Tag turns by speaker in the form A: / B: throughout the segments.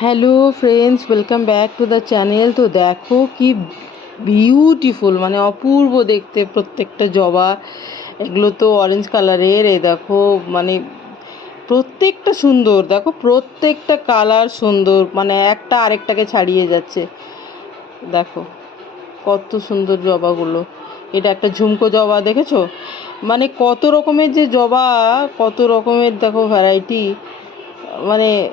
A: Hello friends welcome back to the channel তো দেখো কি বিউটিফুল মানে অপূর্ব দেখতে প্রত্যেকটা জবা। এগুলো তো অরেঞ্জ কালারের এই দেখো মানে প্রত্যেকটা সুন্দর। দেখো, প্রত্যেকটা কালার সুন্দর। মানে একটা আরেকটাকে ছাড়িয়ে যাচ্ছে। দেখো, কত সুন্দর জবাগুলো। এটা একটা ঝুমকো জবা, দেখেছ? মানে কত রকমের যে জবা, কত রকমের, দেখো ভ্যারাইটি মানে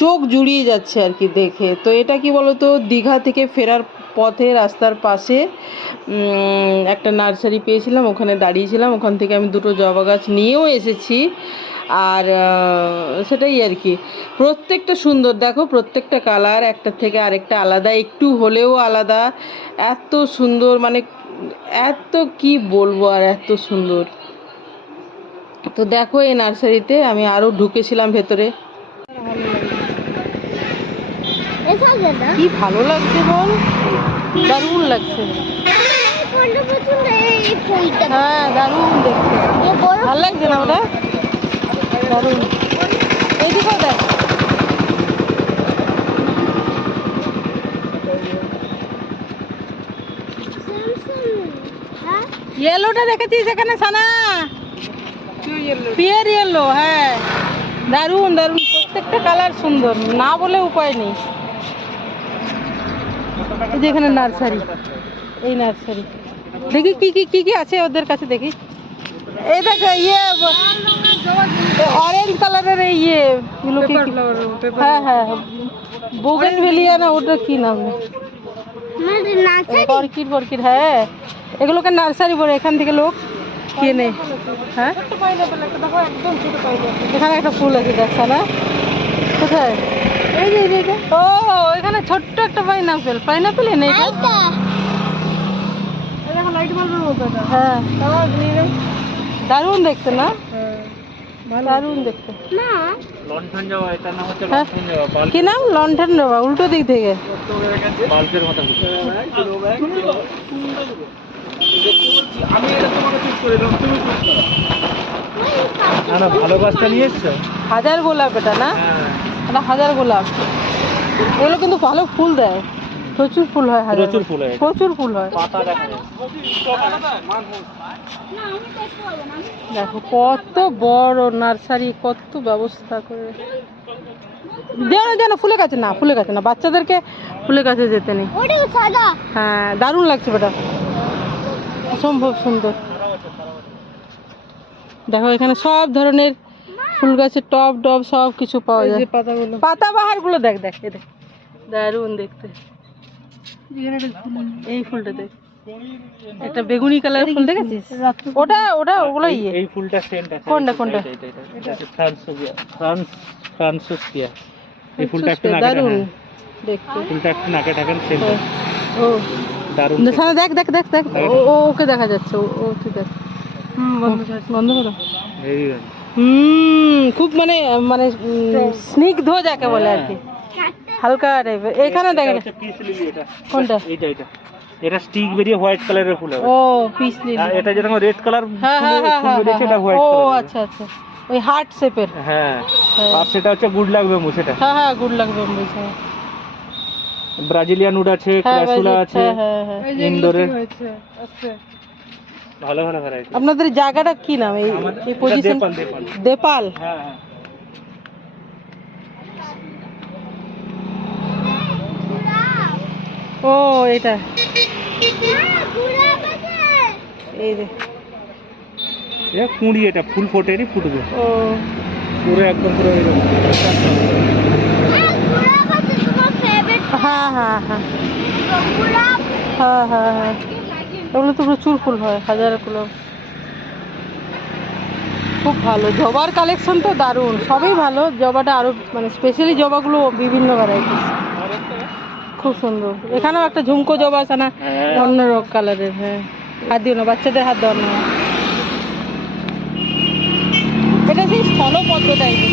A: চোখ জুড়িয়ে যাচ্ছে আর কি দেখে। তো এটা কি বলতো, দীঘা থেকে ফেরার পথে রাস্তার পাশে একটা নার্সারি পেয়েছিলাম, ওখানে দাঁড়িয়েছিলাম, ওখান থেকে আমি দুটো জবা গাছ নিয়েও এসেছি। আর সেটাই আর কি। প্রত্যেকটা সুন্দর, দেখো, প্রত্যেকটা কালার, একটা থেকে আরেকটা আলাদা, একটু হলেও আলাদা। এত সুন্দর মানে এত কি বলব আর এত সুন্দর। তো দেখো এই নার্সারিতে আমি আরও ঢুকেছিলাম ভেতরে। কি ভালো লাগছে বল? দারুণ লাগছে। হ্যাঁ দারুণ দেখতে। ভালো লাগছে না ওটা? দারুণ। এইদিকেও দেখ।
B: হ্যাঁ?
A: ইয়েলোটা দেখেছিস এখানে সানা? পিয়ার ইয়েলো হ্যাঁ। দারুণ দারুণ। প্রত্যেকটা কালার সুন্দর না বলে উপায় নেই। এই যে এখানে নার্সারি। এই নার্সারি। দেখি কি কি কি কি আছে ওদের কাছে দেখি। এই দেখ ইয়ে অরেঞ্জ কালারের এই ইয়ে গুলো কি কি- হ্যাঁ হ্যাঁ বোগেন ভেলিয়া না ওটা কি নাম?
B: নাচে
A: অর্কিড হ্যাঁ। এগুলোকে নার্সারি বলে এখান থেকে লোক কেনে। হ্যাঁ? এখানে একটা ফুল আছে দেখা না? কোথায়? এই যে। ও এখানে ছোট্ট একটা পাইনাপেল পাইনাপেল এনে এটা।
B: এইটা
A: হ্যাঁ দারুণ দেখতে না? দারুণ দেখতে।
B: না।
C: যাওয়া এটার নাম হচ্ছে
A: হ্যাঁ।
C: যাওয়া বাল্ব
A: কি নাম? লন্ঠন বাবা উল্টো দিক থেকে।
C: বাল্বের মতো। আমি এটা তোমাকে চুপ করে দিলাম তুমি চুপ করো। না না ভালো গাছটা নিয়ে এসছো?
A: হাজার গোলাপ এটা না?
C: হ্যাঁ।
A: এটা হাজার গোলাপ। এগুলো কিন্তু ভালো ফুল দেয়। প্রচুর ফুল হয় হাজার
C: প্রচুর ফুল। হয়।
A: প্রচুর ফুল হয়।
C: পাতা দেখা যায়।
A: দেখো কত বড় নার্সারি কত ব্যবস্থা করে। যেন যেন ফুলের কাছে না ফুলের কাছে না বাচ্চাদেরকে ফুলের কাছে যেতে নেই। হ্যাঁ দারুণ লাগছে বেটা। অসম্ভব সুন্দর। দেখো এখানে সব ধরনের ফুল গাছের টব টব সব কিছু পাওয়া যায়। পাতাগুলো। পাতা বাহারগুলো দেখ দেখ এ দেখ। দারুণ দেখতে। এই ফুলটা দেখ। একটা বেগুনি কালার ফুল দেখেছিস? ওটা ওটা ওগুলো ইয়ে
C: এই ফুলটা সেন্ট আছে
A: কোনটা, কোনটা?
C: ফ্রান্সোভিয়া ফ্রান্স ফ্রান্সোসিয়া এই ফুলটা একটু নাকে
A: দারুণ। দেখতে।
C: ফুলটা একটু নাকে টাকান সেন্ট
A: ও,
C: দারুণ
A: সামনে দেখ দেখ দেখ দেখ। ও ওকে দেখা যাচ্ছে। ও ও ঠিক আছে। বন্ধ করো।
C: Very good
A: hmm. খুব মানে মানে স্নিগ্ধ যাকে বলে আর কি। হালকা টাইপের এখানে দেখ
C: হচ্ছে এটা।
A: কোনটা?
C: এইটা এটা এটা। স্টিক বেরিয়ে হোয়াইট কালারের ফুল হবে।
A: ও পিস লিলি
C: এটা যেরকম রেড কালার
A: হ্যাঁ হ্যাঁ হ্যাঁ
C: ফুল বেরিয়েছে এটা
A: হ্যাঁ,
C: হোয়াইট
A: ও আচ্ছা আচ্ছা। ওই হার্ট শেপের
C: হ্যাঁ। আর সেটা হচ্ছে গুড লাগবে মু সেটা।
A: হ্যাঁ হ্যাঁ গুড লাগবে বুঝছে
C: ব্রাজিলিয়ান উড আছে ক্রাসুলা আছে
A: হ্যাঁ হ্যাঁ হ্যাঁ।
C: ইন্দোরের। ভালো ভালো ভ্যারাইটি
A: আপনাদের জায়গাটা কি নাম এই এই পজিশন
C: দেপাল দেপাল
A: দেপাল
C: হ্যাঁ হ্যাঁ
A: ও এটা এই যে
C: এটা কুঁড়ি এটা ফুল ফোটেনি ফুটবে
A: ও
C: পুরো একদম পুরো এরকম
A: হ্যাঁ হ্যাঁ হ্যাঁ হ্যাঁ হ্যাঁ হ্যাঁ এগুলো তো প্রচুর ফুল হয়, হাজারগুলো খুব ভালো, জবার কালেকশন তো দারুণ, সবই ভালো, জবাটা আরও মানে স্পেশালি জবাগুলো বিভিন্ন ভ্যারাইটিস খুব সুন্দর। এখানেও একটা ঝুমকো জবা আছে না। অন্য রক কালারের হ্যাঁ। হাত দিও না, বাচ্চাদের হাত দেওয়া না। এটা সেই স্থলপদ্ম টাইপের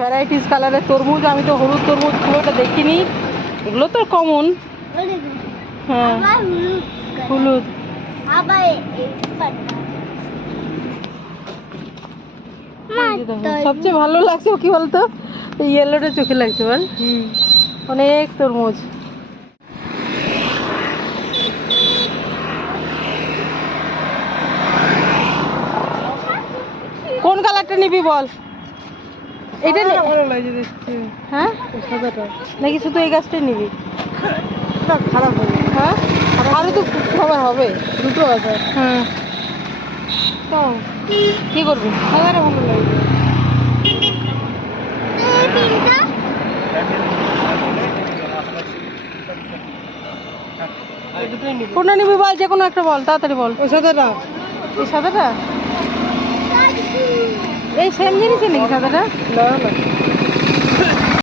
A: ভ্যারাইটিস কালারের তরমুজ, আমি তো হলুদ তরমুজ খুব একটা দেখিনি। এগুলো তো কমন হ্যাঁ। হলুদ সবচেয়ে ভালো লাগছে কি বলতো? ইয়েলোটা চোখে লাগছে বল। অনেক তরমুজ। কোন কালারটা নিবি বল? এটা
C: ভালো লাগছে
A: হ্যাঁ? নাকি শুধু এই গাছটাই নিবি?
C: এটা খারাপ হবে।
A: হ্যাঁ? আরও তো খাবার হবে।
C: দুটো আছে
A: হ্যাঁ তো কি করবি?
C: সাদাটা ভালো নিবি।
A: কোনটা নিবি বল যে কোনো একটা বল তাড়াতাড়ি বল।
C: ওই সাদাটা।
A: এই সাদাটা? এই সেম জিনিসই নাকি সাদাটা?
C: না না।